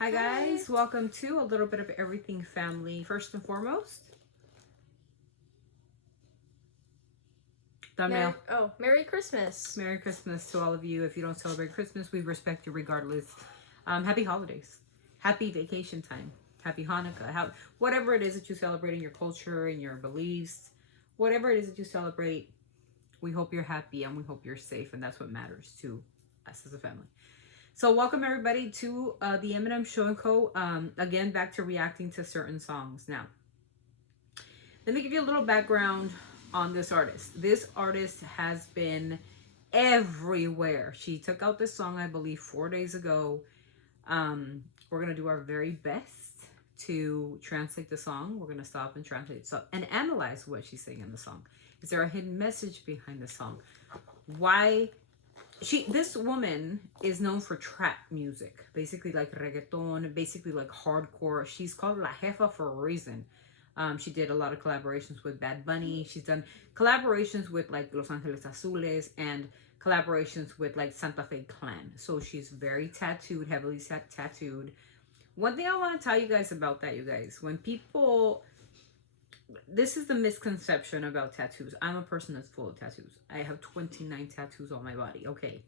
Hi guys, welcome to a little bit of everything family. First and foremost, thumbnail. Merry Christmas. Merry Christmas to all of you. If you don't celebrate Christmas, we respect you regardless. Happy holidays. Happy vacation time. Happy Hanukkah. Whatever it is that you celebrate in your culture and your beliefs, whatever it is that you celebrate, we hope you're happy and we hope you're safe, and that's what matters to us as a family. So welcome everybody to the Eminem Show and Co. Again, back to reacting to certain songs. Now, let me give you a little background on this artist. This artist has been everywhere. She took out this song, I believe, 4 days ago. We're gonna do our very best to translate the song. We're gonna stop and translate and analyze what she's saying in the song. Is there a hidden message behind the song? Why? This woman is known for trap music, basically like reggaeton, basically like hardcore. She's called La Jefa for a reason. She did a lot of collaborations with Bad Bunny. She's done collaborations with like Los Angeles Azules and collaborations with like Santa Fe Clan. So she's very tattooed, heavily tattooed. One thing I want to tell you guys about that, you guys, when people, this is the misconception about tattoos. I'm a person that's full of tattoos. I have 29 tattoos on my body. Okay.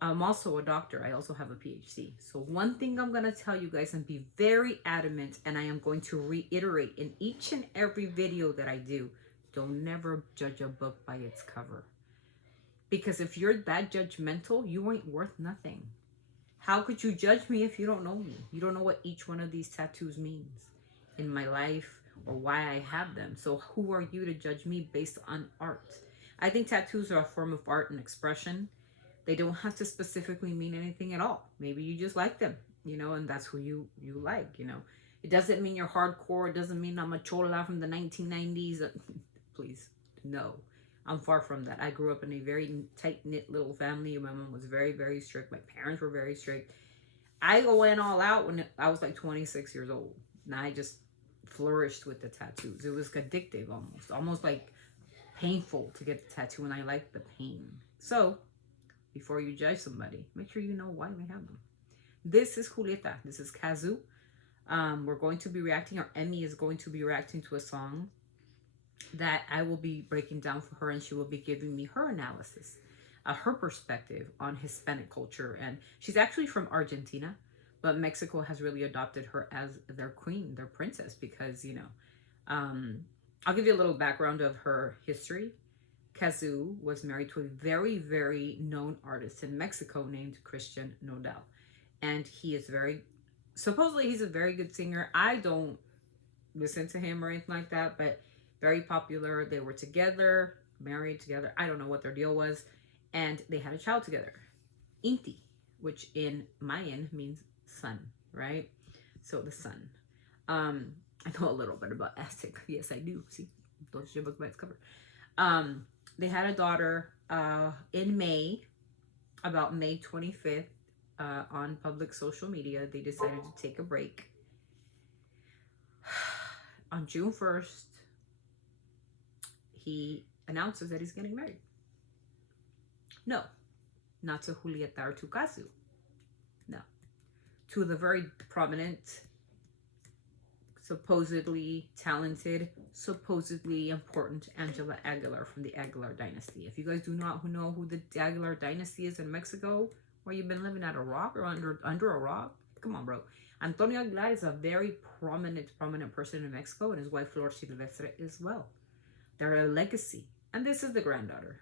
I'm also a doctor. I also have a PhD. So one thing I'm going to tell you guys and be very adamant, and I am going to reiterate in each and every video that I do, don't never judge a book by its cover. Because if you're that judgmental, you ain't worth nothing. How could you judge me if you don't know me? You don't know what each one of these tattoos means in my life or why I have them. So who are you to judge me based on art? I think tattoos are a form of art and expression. They don't have to specifically mean anything at all. Maybe you just like them, and that's who you like, It doesn't mean you're hardcore. It doesn't mean I'm a chola from the 1990s. Please, no. I'm far from that. I grew up in a very tight-knit little family. My mom was very, very strict. My parents were very strict. I went all out when I was like 26 years old. And I just flourished with the tattoos. It was addictive almost like painful to get the tattoo, and I liked the pain. So before you judge somebody, make sure you know why they have them. This is Julieta. This is Cazzu. We're going to be reacting, or Emmy is going to be reacting to a song that I will be breaking down for her, and she will be giving me her analysis, her perspective on Hispanic culture. And she's actually from Argentina, but Mexico has really adopted her as their queen, their princess, because, I'll give you a little background of her history. Cazzu was married to a very, very known artist in Mexico named Christian Nodal. And he is supposedly he's a very good singer. I don't listen to him or anything like that, but very popular. They were together, married together. I don't know what their deal was. And they had a child together, Inti, which in Mayan means sun, right? So the sun. I know a little bit about Aztec. Yes, I do. See, don't you book by its cover. They had a daughter in May, about May 25th, on public social media. They decided to take a break. On June 1st, he announces that he's getting married. No, not to Julieta or to Cazzu. No, to the very prominent, supposedly talented, supposedly important Angela Aguilar from the Aguilar dynasty. If you guys do not know who the Aguilar dynasty is in Mexico, where you've been living at a rock or under a rock, come on, bro. Antonio Aguilar is a very prominent person in Mexico, and his wife Flor Silvestre as well. They're a legacy, and this is the granddaughter.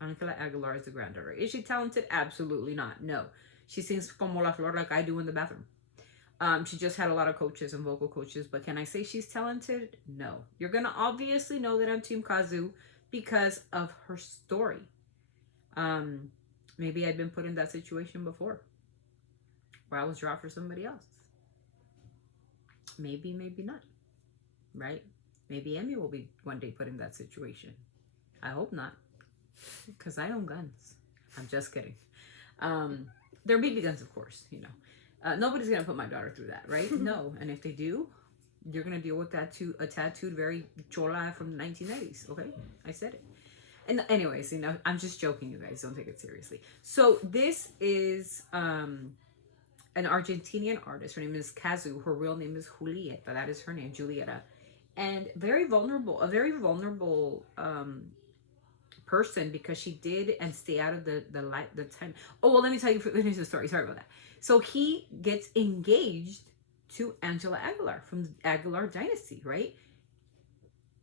Angela Aguilar is the granddaughter. Is she talented? Absolutely not. No, she sings como la flor like I do in the bathroom. She just had a lot of coaches and vocal coaches, but can I say she's talented? No. You're gonna obviously know that I'm Team Cazzu because of her story. Maybe I've been put in that situation before, where I was dropped for somebody else. Maybe not, right? Maybe Emmy will be one day put in that situation. I hope not, because I own guns. I'm just kidding. They're BB guns, of course, nobody's gonna put my daughter through that, right? No. And if they do, you're gonna deal with a tattooed very chola from the 1980s. Okay, I said it. And anyways, I'm just joking, you guys. Don't take it seriously. So this is an Argentinian artist. Her name is Cazzu. Her real name is Julieta. That is her name, Julieta. And a very vulnerable person, because she did and stay out of the light the time. Oh well, let me finish the story. Sorry about that. So he gets engaged to Angela Aguilar from the Aguilar dynasty, right?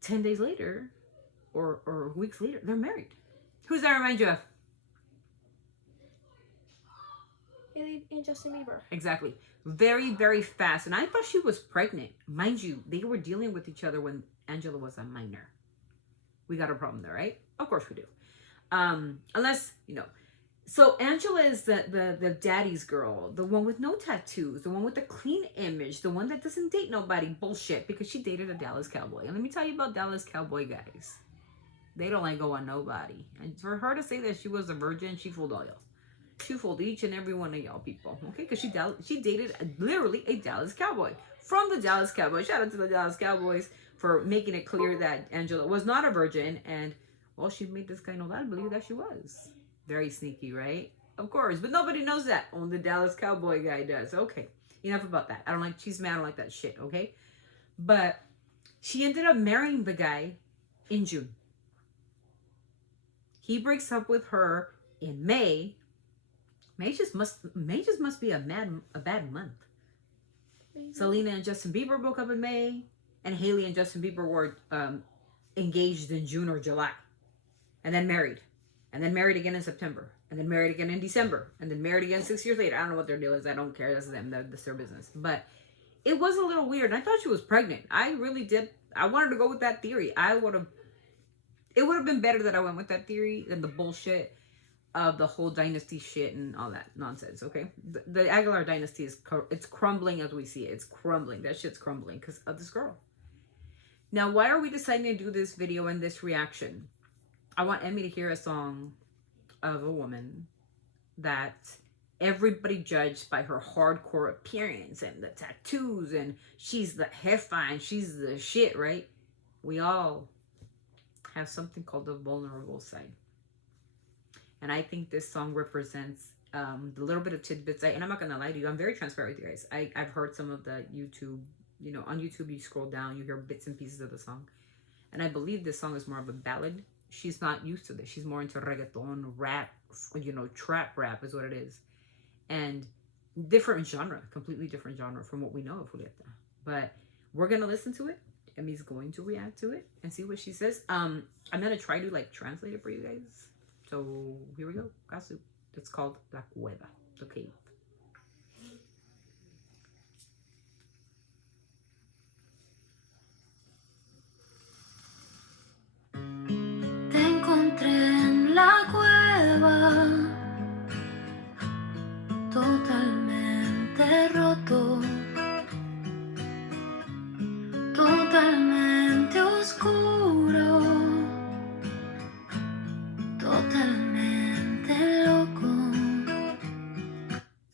10 days later, or weeks later, they're married. Who's that remind you of? Haley and Justin Bieber. Exactly. Very, very fast. And I thought she was pregnant. Mind you, they were dealing with each other when Angela was a minor. We got a problem there, right? Of course we do. Unless, So Angela is the daddy's girl, the one with no tattoos, the one with the clean image, the one that doesn't date nobody. Bullshit, because she dated a Dallas Cowboy. And let me tell you about Dallas Cowboy guys. They don't let go on nobody. And for her to say that she was a virgin, she fooled all y'all. She fooled each and every one of y'all people, okay? Because she dated literally a Dallas Cowboy. From the Dallas Cowboys. Shout out to the Dallas Cowboys for making it clear that Angela was not a virgin. And, well, she made this guy know that. I believe that she was. Very sneaky, right? Of course. But nobody knows that. Only the Dallas Cowboy guy does. Okay. Enough about that. I don't like cheese man. I don't like that shit, okay? But she ended up marrying the guy in June. He breaks up with her in May. May just must be a bad month. Maybe. Selena and Justin Bieber broke up in May, and Haley and Justin Bieber were engaged in June or July, and then married again in September, and then married again in December, and then married again 6 years later. I don't know what their deal is. I don't care. That's them. That's their business. But it was a little weird. I thought she was pregnant. I really did. I wanted to go with that theory. It would have been better that I went with that theory than the bullshit of the whole dynasty shit and all that nonsense, okay? The Aguilar dynasty it's crumbling as we see it. It's crumbling. That shit's crumbling because of this girl. Now, why are we deciding to do this video and this reaction? I want Emmy to hear a song of a woman that everybody judged by her hardcore appearance and the tattoos, and she's the jefa and she's the shit, right? We all have something called the vulnerable side. And I think this song represents the little bit of tidbits. And I'm not going to lie to you. I'm very transparent with you guys. I've heard some of the YouTube, on YouTube you scroll down, you hear bits and pieces of the song. And I believe this song is more of a ballad. She's not used to this. She's more into reggaeton, rap, trap rap is what it is. And different genre, completely different genre from what we know of Julieta. But we're going to listen to it. Emmy's going to react to it and see what she says. I'm going to try to translate it for you guys. So here we go. Cazzu. It's called La Cueva, the cave. Te encontré en la cueva, totalmente roto, totalmente oscuro, totalmente loco.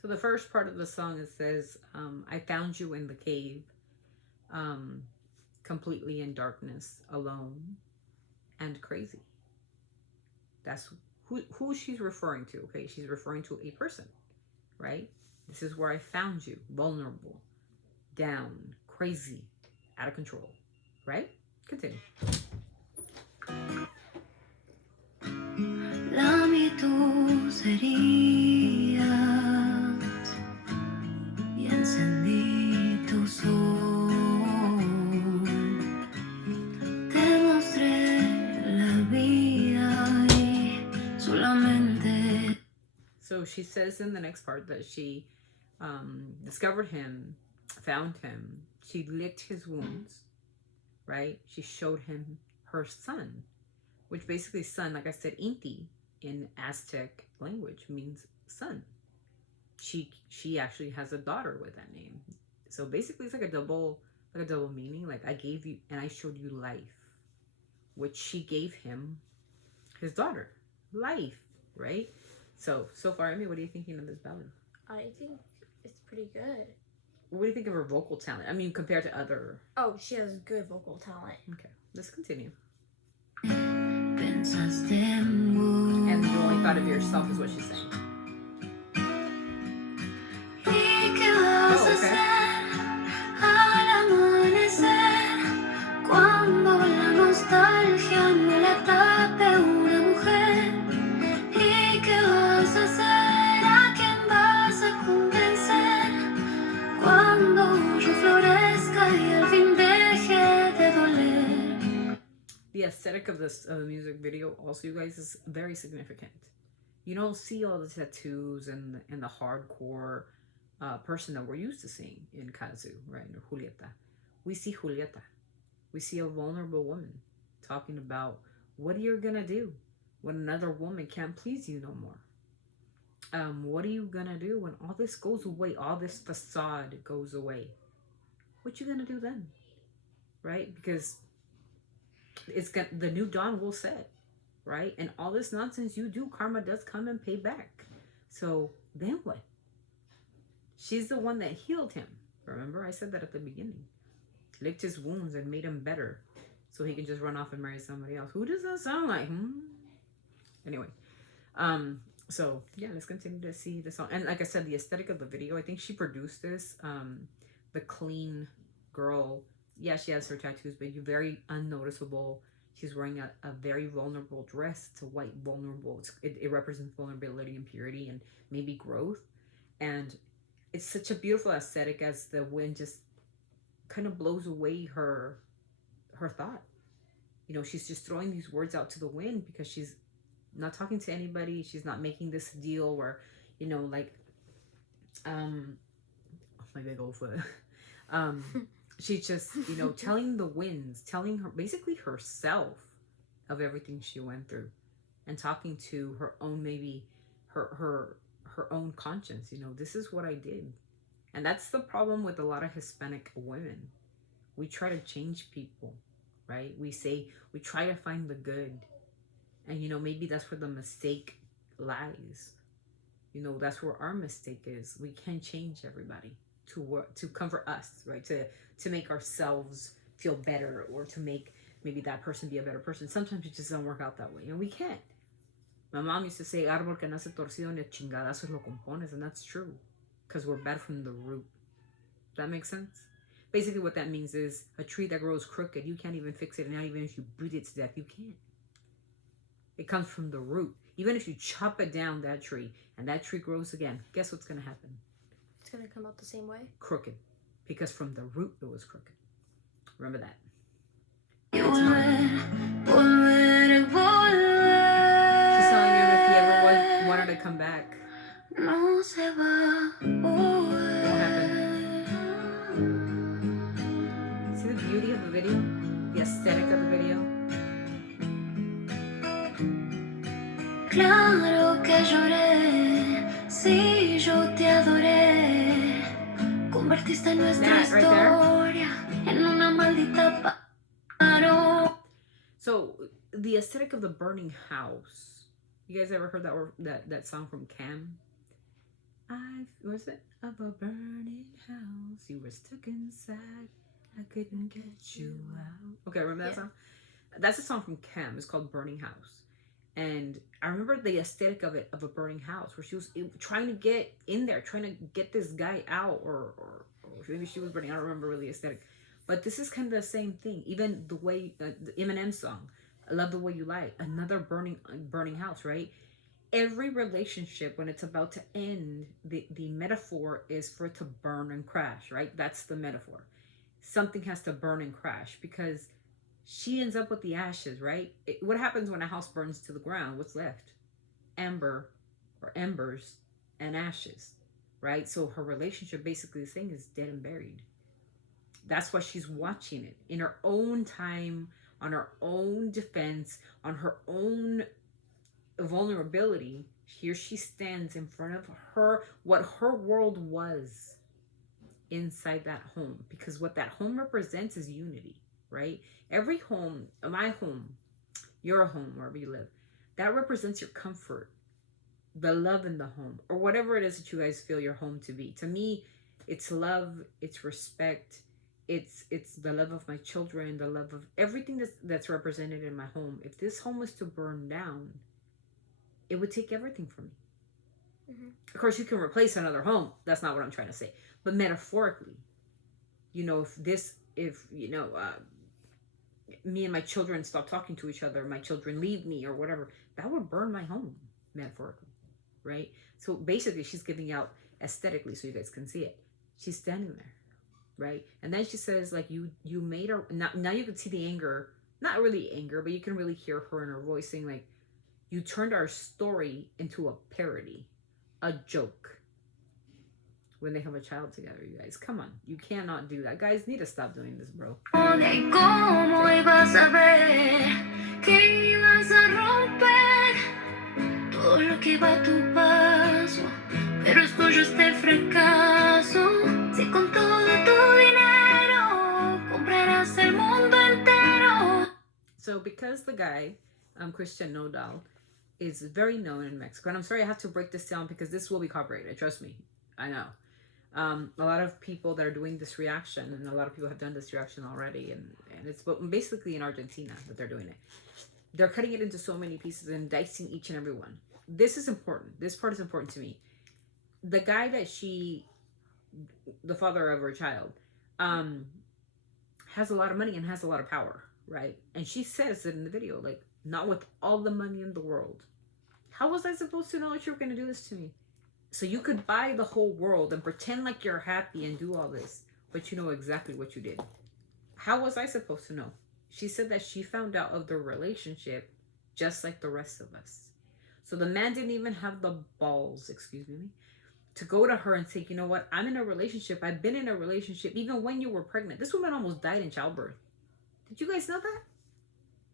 So the first part of the song, it says, I found you in the cave, completely in darkness, alone, and crazy. That's who she's referring to, okay? She's referring to a person, right? This is where I found you, vulnerable, down, crazy, out of control, right? Continue. Lamí tus heridas y encendí tu sol. Te mostré la vida y solamente. So she says in the next part that she discovered him, found him. She licked his wounds, right? She showed him her son, which basically son, like I said, Inti in Aztec language means son. She actually has a daughter with that name. So basically it's like a double meaning. Like I gave you and I showed you life, which she gave him his daughter. Life, right? So far, Amy, what are you thinking of this ballad? I think it's pretty good. What do you think of her vocal talent? I mean, compared to other... Oh, she has good vocal talent. Okay, let's continue. Pensaste en vos. And you only thought of yourself is what she's saying. Y aesthetic of this music video also, you guys, is very significant. You don't see all the tattoos and the hardcore person that we're used to seeing in Cazzu, right? Or Julieta. We see Julieta. We see a vulnerable woman talking about what you're gonna do when another woman can't please you no more. What are you gonna do when all this goes away, all this facade goes away? What you gonna do then, right? Because the new dawn will set, right? And all this nonsense you do, karma does come and pay back. So then what? She's the one that healed him. Remember, I said that at the beginning. Licked his wounds and made him better, so he can just run off and marry somebody else. Who does that sound like? Anyway, so yeah, let's continue to see the song. And like I said, the aesthetic of the video, I think she produced this. The clean girl, yeah, she has her tattoos, but you're very unnoticeable. She's wearing a very vulnerable dress. It's a white vulnerable. It represents vulnerability and purity and maybe growth. And it's such a beautiful aesthetic as the wind just kind of blows away her thought. You know, she's just throwing these words out to the wind because she's not talking to anybody. She's not making this deal where, you know, like, my big old foot. She's just, you know, telling the winds, telling her, basically herself, of everything she went through, and talking to her own, maybe her own conscience. You know, this is what I did. And that's the problem with a lot of Hispanic women. We try to change people, right? We try to find the good. And, you know, maybe that's where the mistake lies. You know, that's where our mistake is. We can't change everybody to comfort us, right? To make ourselves feel better, or to make maybe that person be a better person. Sometimes it just doesn't work out that way. And we can't. My mom used to say, árbol que nace torcido ni a chingadazos lo compones. And that's true. Because we're bad from the root. Does that make sense? Basically what that means is a tree that grows crooked, you can't even fix it. And not even if you beat it to death, you can't. It comes from the root. Even if you chop it down, that tree, and that tree grows again, guess what's going to happen? It's gonna come out the same way. Crooked. Because from the root it was crooked. Remember that. She's telling him if he ever wanted to come back, No se va what happened? See the beauty of the video? The aesthetic of the video? Claro que lloré, si yo te adoré, convertiste nuestra That right there. historia en una maldita paro. So the aesthetic of the burning house. You guys ever heard that song from Cam? Was it? Of a burning house, you were stuck inside, I couldn't get you out. Okay, remember that song? That's a song from Cam. It's called Burning House. And I remember the aesthetic of it, of a burning house, where she was trying to get in there, trying to get this guy out, or maybe she was burning. I don't remember really aesthetic. But this is kind of the same thing. Even the way, the Eminem song, I Love the Way You Lie, another burning house, right? Every relationship, when it's about to end, the metaphor is for it to burn and crash, right? That's the metaphor. Something has to burn and crash, because she ends up with the ashes, right? What happens when a house burns to the ground? What's left? Ember, or embers, and ashes, right? So her relationship, basically, the thing is dead and buried. That's why she's watching it in her own time, on her own defense, on her own vulnerability. Here she stands in front of her, what her world was inside that home, because what that home represents is unity, right? Every home, my home, your home, wherever you live, that represents your comfort, the love in the home, or whatever it is that you guys feel your home to be. To me, it's love, it's respect, it's the love of my children, the love of everything that's represented in my home. If this home was to burn down, it would take everything from me. Mm-hmm. Of course, you can replace another home. That's not what I'm trying to say. But metaphorically, you know, if you know, me and my children stop talking to each other, my children leave me or whatever, that would burn my home, metaphorically, right? So basically, she's giving out aesthetically, so you guys can see it. She's standing there, right? And then she says, like, you made her, now you can see the anger not really anger, but you can really hear her in her voice saying like, you turned our story into a parody, a joke. When they have a child together, you guys, come on, you cannot do that. Guys need to stop doing this, bro. ¿Cómo ibas a ver que ibas a romper todo lo que va a tu paso? Pero es tuyo este fracaso. Si con todo tu dinero comprarás el mundo entero. So because the guy, Christian Nodal, is very known in Mexico, and I'm sorry I have to break this down because this will be copyrighted. Trust me, I know. A lot of people that are doing this reaction, and a lot of people have done this reaction already, and it's basically in Argentina that they're doing it. They're cutting it into so many pieces and dicing each and every one. This is important. This part is important to me. The guy that the father of her child, has a lot of money and has a lot of power, right? And she says it in the video, like, not with all the money in the world. How was I supposed to know that you were going to do this to me? So you could buy the whole world and pretend like you're happy and do all this, but you know exactly what you did. How was I supposed to know? She said that she found out of their relationship just like the rest of us. So the man didn't even have the balls, to go to her and say, you know what, I'm in a relationship. I've been in a relationship even when you were pregnant. This woman almost died in childbirth. Did you guys know that?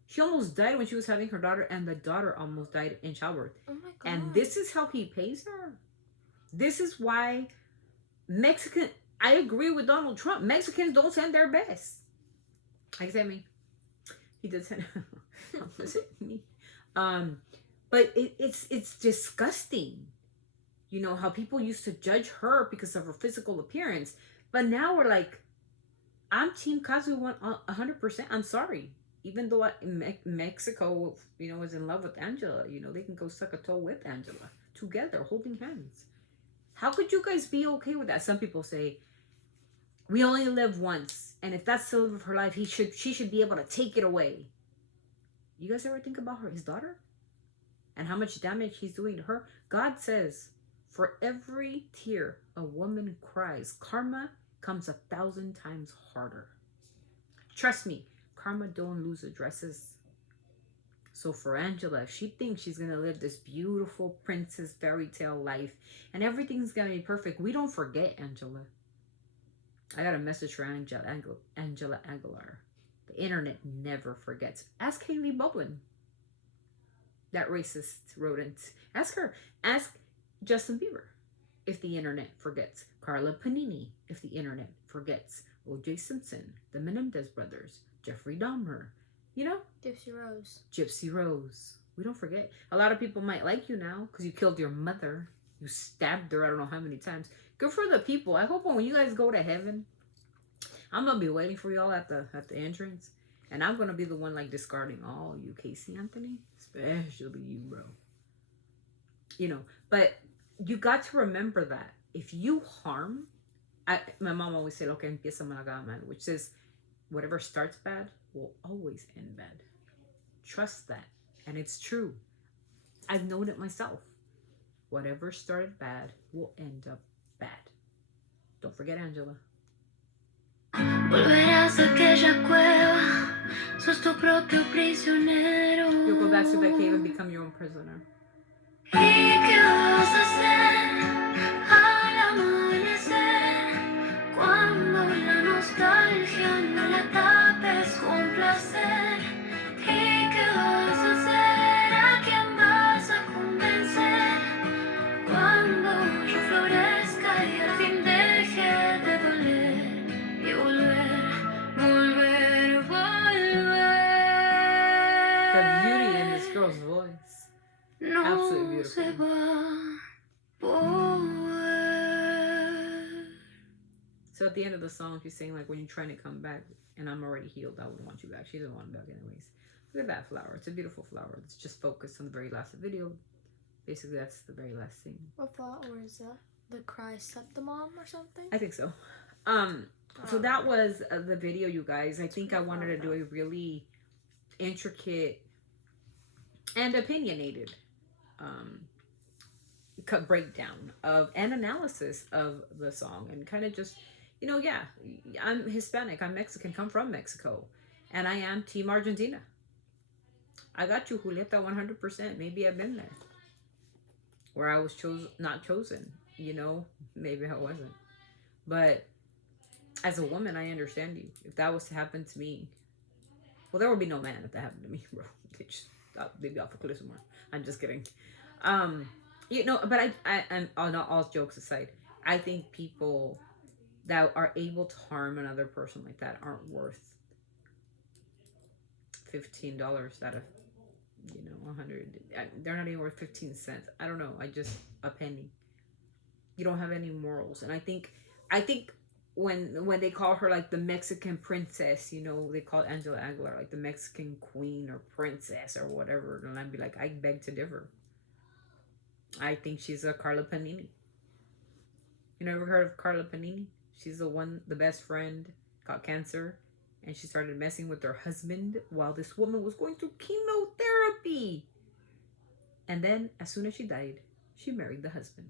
She almost died when she was having her daughter, and the daughter almost died in childbirth. Oh my God. And this is how he pays her. This is why I agree with Donald Trump. Mexicans don't send their best. Except me. He did send me. But it's disgusting. You know, how people used to judge her because of her physical appearance. But now we're like, I'm Team Cazzu 100%. I'm sorry. Even though Mexico, you know, is in love with Angela, you know, they can go suck a toe with Angela together, holding hands. How could you guys be okay with that? Some people say, we only live once, and if that's the love of her life, she should be able to take it away. You guys ever think about his daughter? And how much damage he's doing to her? God says, for every tear a woman cries, karma comes 1,000 times harder. Trust me, karma don't lose addresses. So for Angela, if she thinks she's going to live this beautiful princess fairy tale life and everything's going to be perfect, we don't forget Angela. I got a message for Angela Aguilar. The internet never forgets. Ask Haley Baldwin, that racist rodent. Ask her. Ask Justin Bieber if the internet forgets. Carla Panini if the internet forgets. O.J. Simpson, the Menendez brothers, Jeffrey Dahmer. You know? Gypsy Rose. We don't forget. A lot of people might like you now because you killed your mother. You stabbed her I don't know how many times. Good for the people. I hope when you guys go to heaven, I'm going to be waiting for y'all at the entrance. And I'm going to be the one like discarding all you, Casey Anthony. Especially you, bro. You know, but you got to remember that. If you harm, my mom always said, okay, empieza mal, which says, whatever starts bad will always end bad. Trust that. And it's true. I've known it myself. Whatever started bad will end up bad. Don't forget Angela. Volverás a aquella cueva, sos tu propio prisionero. You'll go back to that cave and become your own prisoner. ¿Y qué vas a hacer al amanecer? Cuando la nostalgia no la tapes con placer. ¿Y qué vas a hacer? ¿A quién vas a convencer? Cuando yo florezca y al fin deje de doler. Y volver. The beauty in this girl's voice. Absolutely beautiful. So at the end of the song, she's saying like, when you're trying to come back and I'm already healed, I wouldn't want you back. She doesn't want him back anyways. Look at that flower. It's a beautiful flower. It's just focused on the very last video. Basically, that's the very last thing. What flower is that? The chrysanthemum or something? I think so. So that was the video, you guys. I think I wanted to do a really intricate and opinionated breakdown of an analysis of the song, and kind of just, you know, yeah, I'm Hispanic, I'm Mexican, come from Mexico, And I am Team Argentina. I got you, Julieta, 100%. Maybe I've been there. Where I was not chosen. You know, maybe I wasn't. But as a woman, I understand you. If that was to happen to me, well, there would be no man if that happened to me, bro. They'd be off a cliff somewhere. I'm just kidding. But and not all jokes aside, I think people that are able to harm another person like that aren't worth $15 out of 100. They're not even worth 15 cents. I don't know. A penny. You don't have any morals. And I think when they call her like the Mexican princess, they call Angela Aguilar like the Mexican queen or princess or whatever, and I'd be like, I beg to differ. I think she's a Carla Panini. You ever heard of Carla Panini? She's the best friend, got cancer, and she started messing with her husband while this woman was going through chemotherapy. And then, as soon as she died, she married the husband.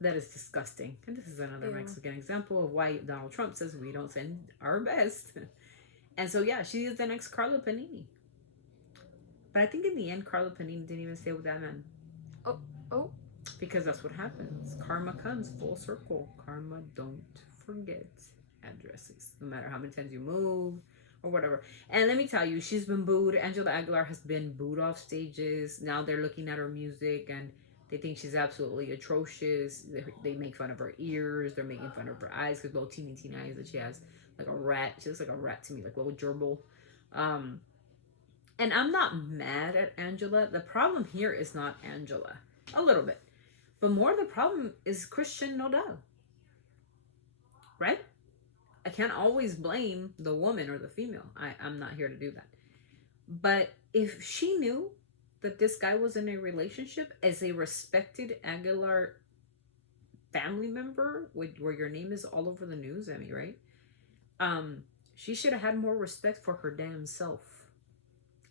That is disgusting. And this is another Mexican example of why Donald Trump says we don't send our best. And so, yeah, she is the next Carla Panini. But I think in the end, Carla Panini didn't even stay with that man. Oh. Because that's what happens. Karma comes full circle. Karma don't forget addresses. No matter how many times you move or whatever. And let me tell you, she's been booed. Angela Aguilar has been booed off stages. Now they're looking at her music and they think she's absolutely atrocious. They make fun of her ears. They're making fun of her eyes because little teeny eyes that she has, like a rat. She looks like a rat to me, like a little gerbil. And I'm not mad at Angela. The problem here is not Angela. A little bit. But more the problem is Christian Nodal. Right? I can't always blame the woman or the female. I'm not here to do that. But if she knew that this guy was in a relationship as a respected Aguilar family member, where your name is all over the news, Emmy, right? She should have had more respect for her damn self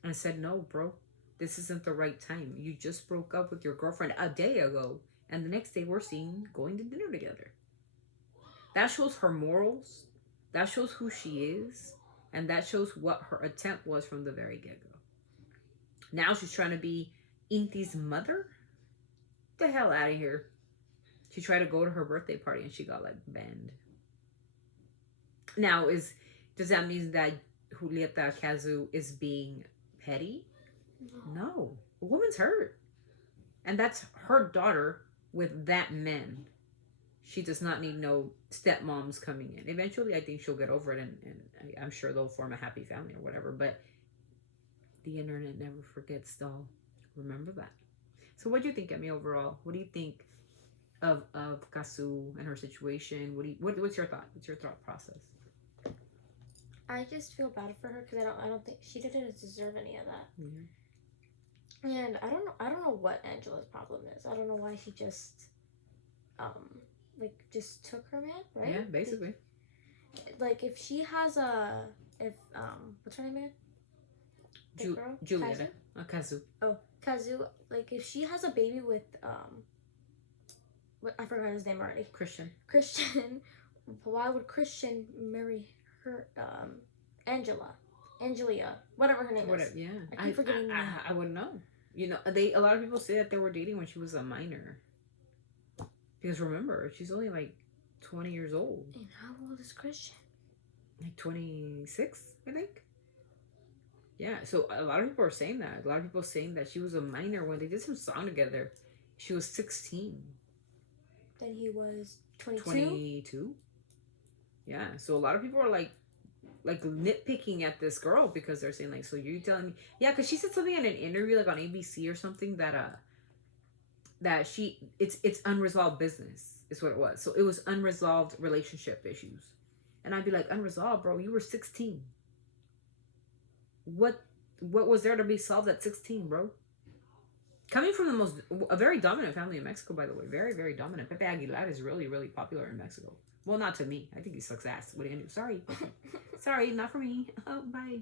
and said, no, bro, this isn't the right time. You just broke up with your girlfriend a day ago, and the next day we're seen going to dinner together. That shows her morals, that shows who she is, and that shows what her attempt was from the very get-go. Now she's trying to be Inti's mother? Get the hell out of here. She tried to go to her birthday party and she got like banned. Now, does that mean that Julieta Cazzu is being petty? No. A woman's hurt. And that's her daughter with that man. She does not need no stepmoms coming in. Eventually, I think she'll get over it and I'm sure they'll form a happy family or whatever. But the internet never forgets, doll. Remember that. So what do you think, Emmy, overall? What do you think of Cazzu and her situation? What's your thought? What's your thought process? I just feel bad for her because I don't think she didn't deserve any of that. Mm-hmm. And I don't know what Angela's problem is. I don't know why she just just took her man, right? Yeah, basically. Like if she has what's her name again? Julieta. Cazzu. Oh, Cazzu. Like if she has a baby with I forgot his name already. Christian. Why would Christian marry her Angelia, whatever her name is? Yeah. I keep forgetting that. I wouldn't know. A lot of people say that they were dating when she was a minor. Because remember, she's only like 20 years old. And how old is Christian? Like 26, I think. Yeah, so a lot of people are saying that. A lot of people are saying that she was a minor when they did some song together. She was 16. Then he was 22? 22? Yeah, so a lot of people are like nitpicking at this girl because they're saying like, so you're telling me, yeah, because she said something in an interview like on ABC or something that it's unresolved business is what it was. So it was unresolved relationship issues, and I'd be like, unresolved, bro? You were 16. What was there to be solved at 16, bro? Coming from a very dominant family in Mexico, by the way, very, very dominant. Pepe Aguilar is really, really popular in Mexico. Well, not to me. I think he sucks ass. What are you gonna do? Sorry. Sorry, not for me. Oh, bye.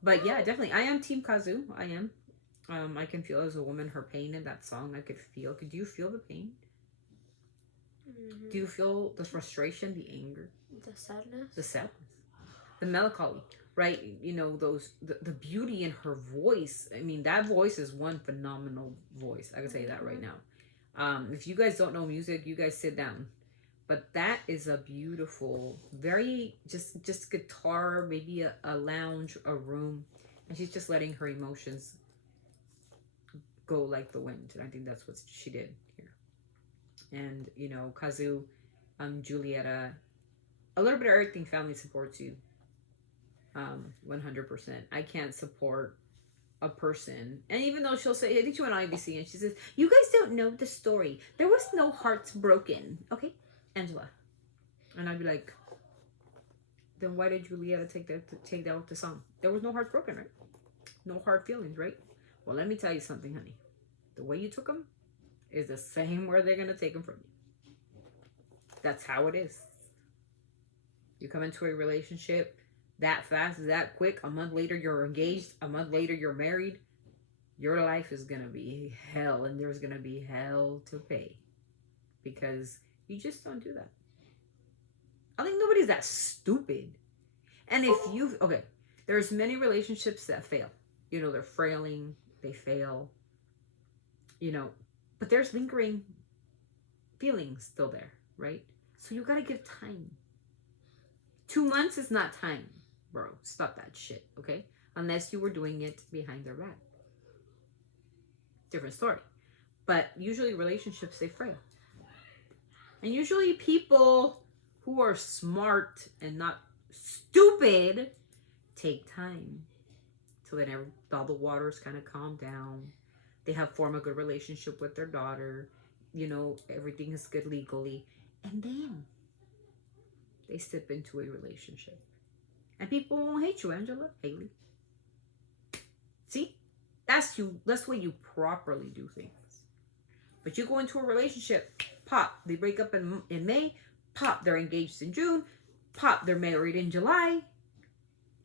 But yeah, definitely. I am Team Cazzu. I am. I can feel as a woman her pain in that song. I could feel. Could you feel the pain? Mm-hmm. Do you feel the frustration, the anger, The sadness. the sadness, the melancholy, right? You know, the beauty in her voice. I mean, that voice is one phenomenal voice. I can tell you that right now. If you guys don't know music, you guys sit down. But that is a beautiful, very just guitar, maybe a lounge, a room, and she's just letting her emotions go like the wind. And I think that's what she did here. And you know, Cazzu, Julieta, a little bit of everything. Family supports you, 100%. I can't support a person, and even though she'll say, I think she went on IBC and she says, "You guys don't know the story. There was no hearts broken." Okay, Angela, and I'd be like, then why did Julieta take out the song? There was no hearts broken, right? No hard feelings, right? Well, let me tell you something, honey. The way you took them is the same where they're gonna take them from you. That's how it is. You come into a relationship that fast, that quick. A month later, you're engaged. A month later, you're married. Your life is gonna be hell, and there's gonna be hell to pay because you just don't do that. I think nobody's that stupid. And if you okay, there's many relationships that fail. You know, they're frailing, they fail. You know, but there's lingering feelings still there, right? So you gotta give time. 2 months is not time, bro. Stop that shit, okay? Unless you were doing it behind their back. Different story. But usually relationships, they frail. And usually people who are smart and not stupid take time so that all the waters kind of calm down. They form a good relationship with their daughter. You know, everything is good legally. And then they step into a relationship. And people won't hate you, Angela, Haley. See? That's you. That's the way you properly do things. But you go into a relationship, pop, they break up in May, pop, they're engaged in June, pop, they're married in July.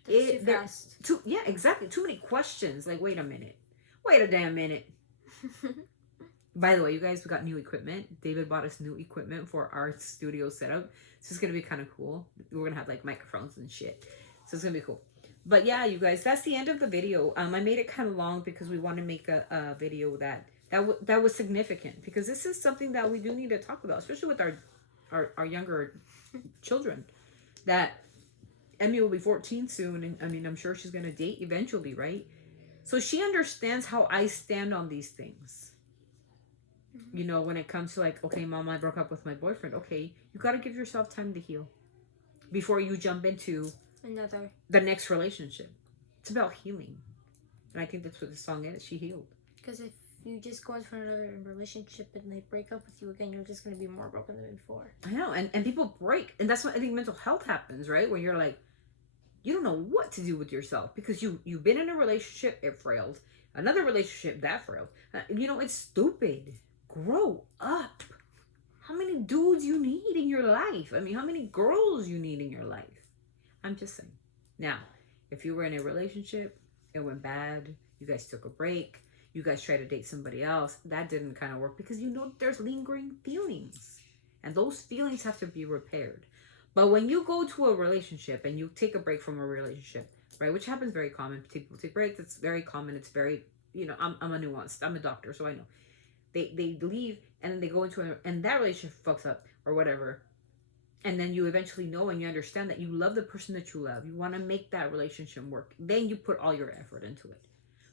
That's too fast. Yeah, exactly. Too many questions. Like, wait a minute. Wait a damn minute. By the way, you guys, we got new equipment. David bought us new equipment for our studio setup. So it's going to be kind of cool. We're going to have like microphones and shit. So it's going to be cool. But yeah, you guys, that's the end of the video. I made it kind of long because we want to make a video that was significant. Because this is something that we do need to talk about. Especially with our younger children. That Emmy will be 14 soon. And I mean, I'm sure she's going to date eventually, right? So she understands how I stand on these things. You know, when it comes to like, okay, mom, I broke up with my boyfriend. Okay, you got to give yourself time to heal before you jump into the next relationship. It's about healing. And I think that's what the song is. She healed. Because if you just go into another relationship and they break up with you again, you're just going to be more broken than before. I know. And people break. And that's what I think mental health happens, right? When you're like, you don't know what to do with yourself because you've been in a relationship, it failed. Another relationship, that failed. You know, it's stupid. Grow up. How many dudes you need in your life? I mean, how many girls you need in your life? I'm just saying. Now, if you were in a relationship, it went bad, you guys took a break, you guys tried to date somebody else, that didn't kind of work because you know there's lingering feelings. And those feelings have to be repaired. But when you go to a relationship and you take a break from a relationship, right, which happens very common, people take breaks, it's very common, it's very, you know, I'm a nuanced, I'm a doctor, so I know. They leave and then they go into and that relationship fucks up or whatever. And then you eventually know and you understand that you love the person that you love. You want to make that relationship work. Then you put all your effort into it.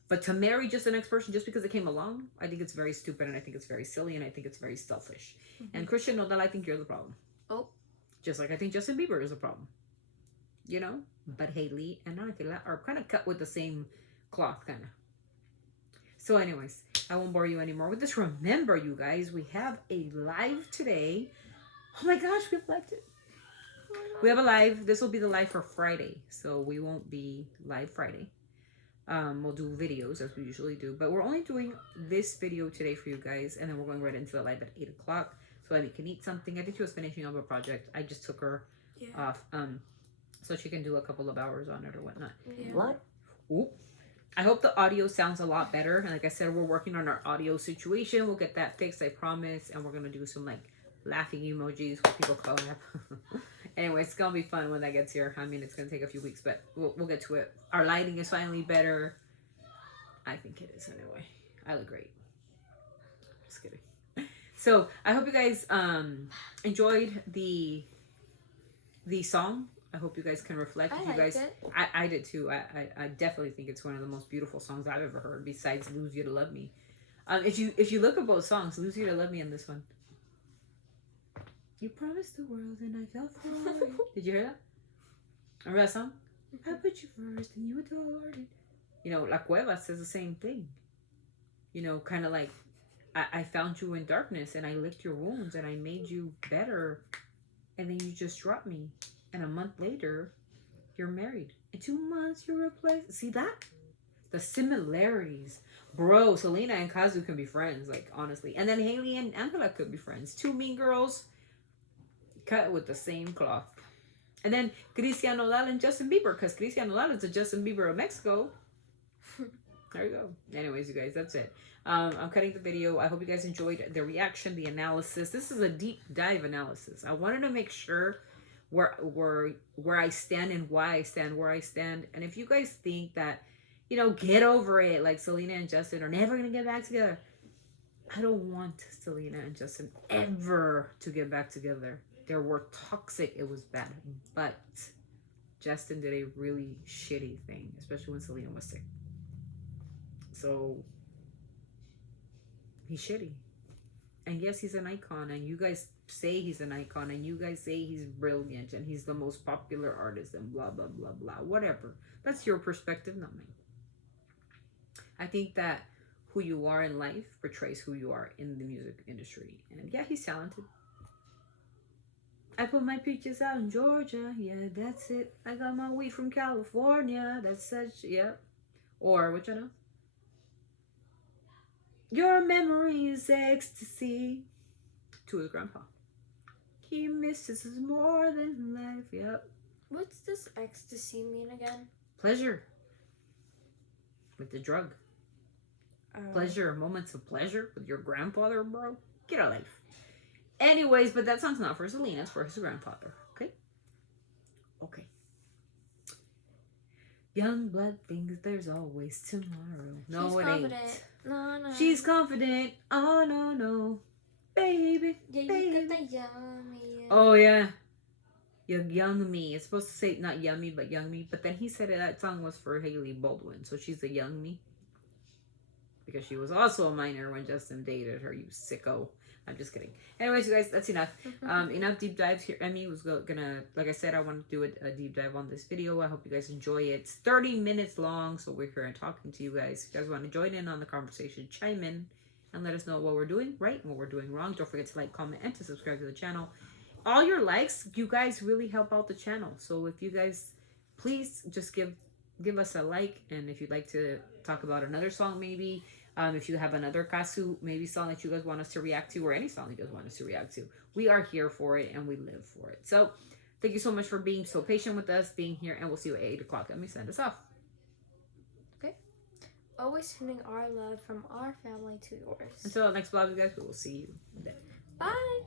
But to marry just the next person just because it came along, I think it's very stupid and I think it's very silly and I think it's very selfish. Mm-hmm. And Christian Nodal, I think you're the problem. Oh. Just like I think Justin Bieber is a problem. You know? But Haley and Angela are kind of cut with the same cloth, kind of. So anyways, I won't bore you anymore with this. Remember, you guys, we have a live today. Oh my gosh, we have live today. We have a live. This will be the live for Friday. So we won't be live Friday. We'll do videos as we usually do. But we're only doing this video today for you guys. And then we're going right into the live at 8 o'clock. So Amy can eat something. I think she was finishing up a project. I just took her off. So she can do a couple of hours on it or whatnot. Yeah. What? Oop. I hope the audio sounds a lot better. And like I said, we're working on our audio situation. We'll get that fixed, I promise. And we're going to do some like laughing emojis, what people call them. Anyway, it's gonna be fun when that gets here. I mean, it's gonna take a few weeks, but we'll get to it. Our lighting is finally better. I think it is anyway. I look great. Just kidding. So I hope you guys enjoyed the song. I hope you guys can reflect. I If you guys, liked it. I did too. I definitely think it's one of the most beautiful songs I've ever heard, besides "Lose You to Love Me." If you look at both songs, "Lose You to Love Me" and this one. You promised the world and I fell for it. Did you hear that? Remember that song? I put you first and you adored it. You know, La Cueva says the same thing. You know, kind of like, I found you in darkness and I licked your wounds and I made you better. And then you just dropped me. And a month later, you're married. In 2 months, you're replaced. See that? The similarities. Bro, Selena and Cazzu can be friends, like, honestly. And then Haley and Angela could be friends. Two mean girls cut with the same cloth. And then Cristian Nodal and Justin Bieber, because Cristian Nodal is the Justin Bieber of Mexico. There you go. Anyways, you guys, that's it. I'm cutting the video. I hope you guys enjoyed the reaction, the analysis. This is a deep dive analysis. I wanted to make sure where I stand and why I stand where I stand. And if you guys think that, you know, get over it, like Selena and Justin are never gonna get back together, I don't want Selena and Justin ever to get back together. They were toxic. It was bad. But Justin did a really shitty thing, especially when Selena was sick. So he's shitty. And yes, he's an icon. And you guys say he's an icon. And you guys say he's brilliant. And he's the most popular artist and blah, blah, blah, blah. Whatever. That's your perspective, not mine. I think that who you are in life portrays who you are in the music industry. And yeah, he's talented. I put my peaches out in Georgia. Yeah, that's it. I got my weed from California. That's such, yeah. Or, what you know? Your memory is ecstasy. To his grandpa. He misses us more than life. Yep. What's this ecstasy mean again? Pleasure. With the drug. Pleasure. Moments of pleasure with your grandfather, bro. Get a life. Anyways, but that song's not for Selena. It's for his grandfather. Okay? Okay. Young blood thinks there's always tomorrow. No, She's it confident. ain't. No. She's confident. Oh, no. Baby. Yeah, baby. you got that yummy. Oh, yeah. Young me. It's supposed to say not yummy, but young me. But then he said that song was for Haley Baldwin. So she's the young me. Because she was also a minor when Justin dated her, you sicko. I'm just kidding. Anyways, you guys, that's enough. Enough deep dives here. Emmy was gonna, like I said, I want to do a deep dive on this video. I hope you guys enjoy it. It's 30 minutes long, so we're here and talking to you guys. If you guys want to join in on the conversation, chime in and let us know what we're doing right and what we're doing wrong. Don't forget to like, comment, and to subscribe to the channel. All your likes, you guys really help out the channel. So if you guys, please just give us a like. And if you'd like to talk about another song, maybe. If you have another Cazzu, maybe song that you guys want us to react to, or any song you guys want us to react to, we are here for it and we live for it. So thank you so much for being so patient with us, being here, and we'll see you at 8 o'clock. Let me send us off. Okay. Always sending our love from our family to yours. Until the next vlog, you guys, we will see you then. Bye.